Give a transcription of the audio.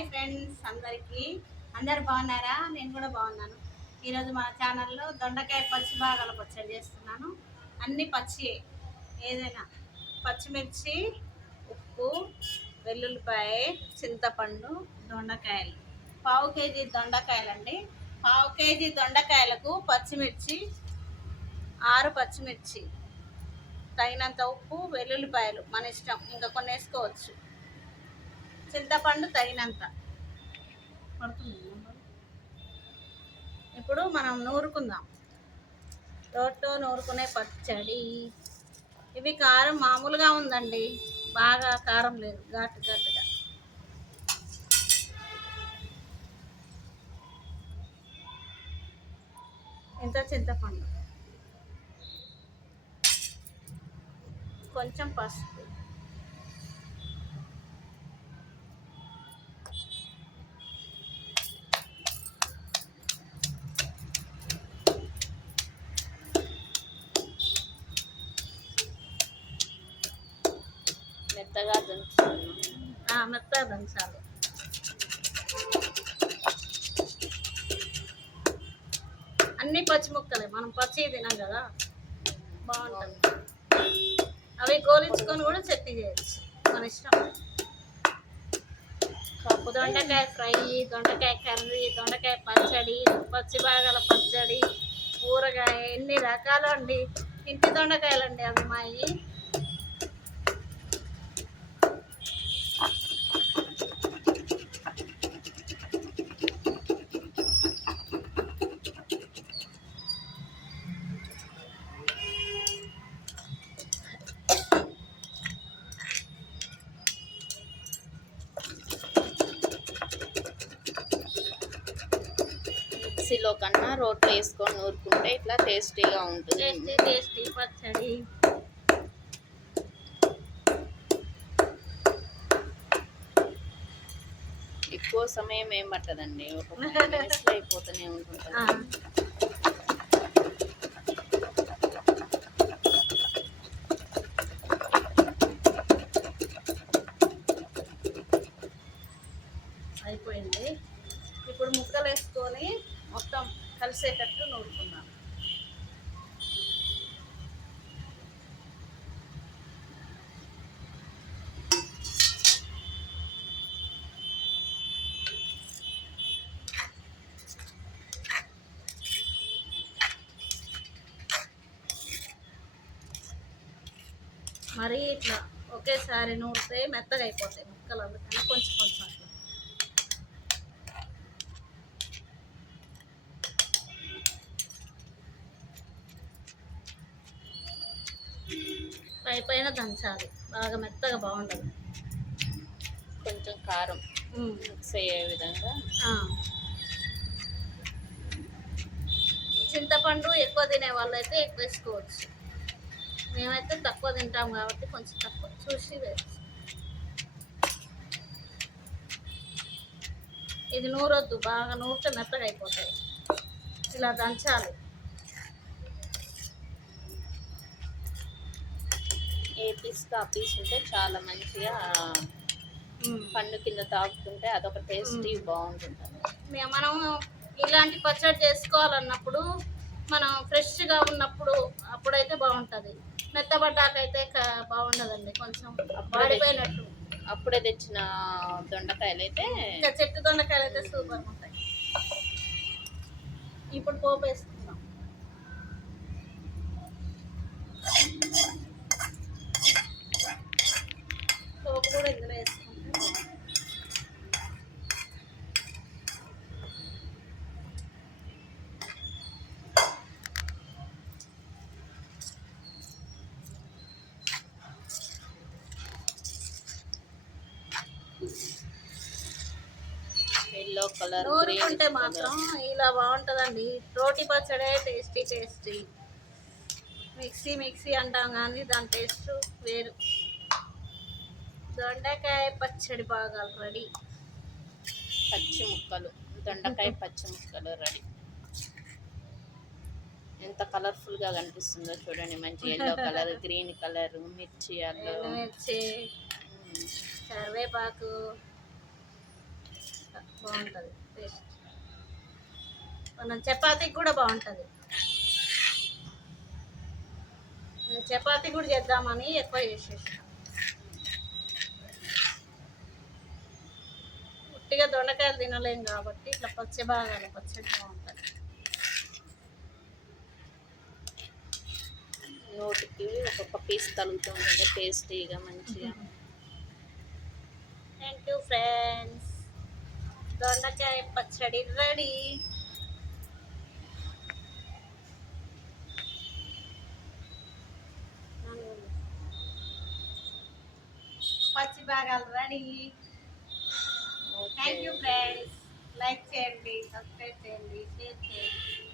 Hi friends అందరికీ, అందరు బాగున్నారా? నేను కూడా బాగున్నాను. ఈరోజు మన ఛానల్లో దొండకాయ పచ్చి భాగాల పచ్చడి చేస్తున్నాను. అన్ని పచ్చి, ఏదైనా పచ్చిమిర్చి, ఉప్పు, వెల్లుల్లిపాయ, చింతపండు, దొండకాయలు. పావు కేజీ దొండకాయలండి. పావు కేజీ దొండకాయలకు పచ్చిమిర్చి 6 పచ్చిమిర్చి, తగినంత ఉప్పు, వెల్లుల్లిపాయలు మన ఇష్టం, ఇంకా కొన్ని వేసుకోవచ్చు. చింతపండు తగినంత పడుతుంది. ఇప్పుడు మనం నూరుకుందాం. రోట్లో నూరుకునే పచ్చడి. ఇవి కారం మామూలుగా ఉందండి, బాగా కారం లేదు, ఘాటు ఘాటుగా. ఇంత చింతపండు, కొంచెం పసుపు, మెత్తగా దంచాలి. మెత్తగా దంచాలి. అన్ని పచ్చి ముక్కలే, మనం పచ్చి తినాం కదా, బాగుంటుంది. అవి గోలించుకొని కూడా చట్నీ చేయొచ్చు, మన ఇష్టం. దొండకాయ ఫ్రై, దొండకాయ కర్రీ, దొండకాయ పచ్చడి, పచ్చి భాగాల పచ్చడి, ఊరగాయ, ఎన్ని రకాలు అండి. ఇంటి దొండకాయలండి అవి మాయి. మిక్సీలో కన్నా రోట్లో వేసుకొని నూరుకుంటే ఇట్లా టేస్టీగా ఉంటుంది. టేస్టీ పచ్చడి. ఎక్కువ సమయం ఏం పట్టదండి, ఒక 5 మినిట్స్లో అయిపోతూనే ఉంటుంది. అయిపోయింది. ఇప్పుడు ముక్కలు వేసుకొని మొత్తం కలిసేటట్టు నూరుకుందాం. మరి ఇట్లా ఒకేసారి నూరితే మెత్తగా అయిపోతాయి ముక్కలు, అందుకని కొంచెం కొంచెం అట్లా. పైన దంచాలి, బాగా మెత్తగా బాగుండదు. కొంచెం కారం మిక్స్ అయ్యే విధంగా. చింతపండు ఎక్కువ తినే వాళ్ళు అయితే ఎక్కువ వేసుకోవచ్చు. మేమైతే తక్కువ తింటాం కాబట్టి కొంచెం తక్కువ చూసి వేసుకో. ఇది నూరొద్దు, బాగా నూరితే మెత్తగా అయిపోతాయి. ఇలా దంచాలి. ఏ పీస్ ఆ పీస్ ఉంటే చాలా మంచిగా పండు కింద తాకుతుంటే అదొక టేస్టీ బాగుంటుంది. మనం ఇలాంటి పచ్చడి చేసుకోవాలన్నప్పుడు మనం ఫ్రెష్గా ఉన్నప్పుడు అప్పుడైతే బాగుంటుంది. మెత్తబడ్డాకైతే బాగుండదండి, కొంచెం వాడిపోయినట్టు. అప్పుడే తెచ్చిన దొండకాయలు అయితే, ఇంకా చెట్టు దొండకాయలు అయితే సూపర్ ఉంటాయి. ఇప్పుడు పోపు వేసుకుందాం. పోపు కూడా ఇందులో వేసుకుంటాం. ఎల్లో కలర్ నూరుకుంటే మాత్రం ఇలా బాగుంటుందండి. రోటి పచ్చడే టేస్టీ. మిక్సీ అంటాం కానీ దాని టేస్ట్ వేరు. దొండకాయ పచ్చడి భాగాలు రెడీ. పచ్చి ముక్కలు, దొండకాయ పచ్చి ముక్కలు రెడీ. ఎంత కలర్ఫుల్గా కనిపిస్తుందో చూడండి. మంచి ఎల్లో కలర్, గ్రీన్ కలర్, మిర్చి, మిర్చి, కరివేపాకు, వేస్తా, బాగుంటుంది టేస్ట్. మనం చపాతీకి కూడా బాగుంటుంది. నేను చపాతీ కూడా చేద్దామని ఎక్కువ చేసేసాను. ఉట్టిగా దొండకాయలు తినలేం కాబట్టి ఇట్లా పచ్చి భాగాలు పచ్చడి బాగుంటుంది. నోటికి ఒక్కొక్క పీస్ తగులుతుంటే టేస్టీగా మంచిగా. థ్యాంక్ యూ ఫ్రెండ్స్, దొండకాయ పచ్చడి రెడీ. పచ్చి భాగాలు ready. Thank you friends, like చేయండి, సబ్స్క్రైబ్ చేయండి, షేర్ చేయండి.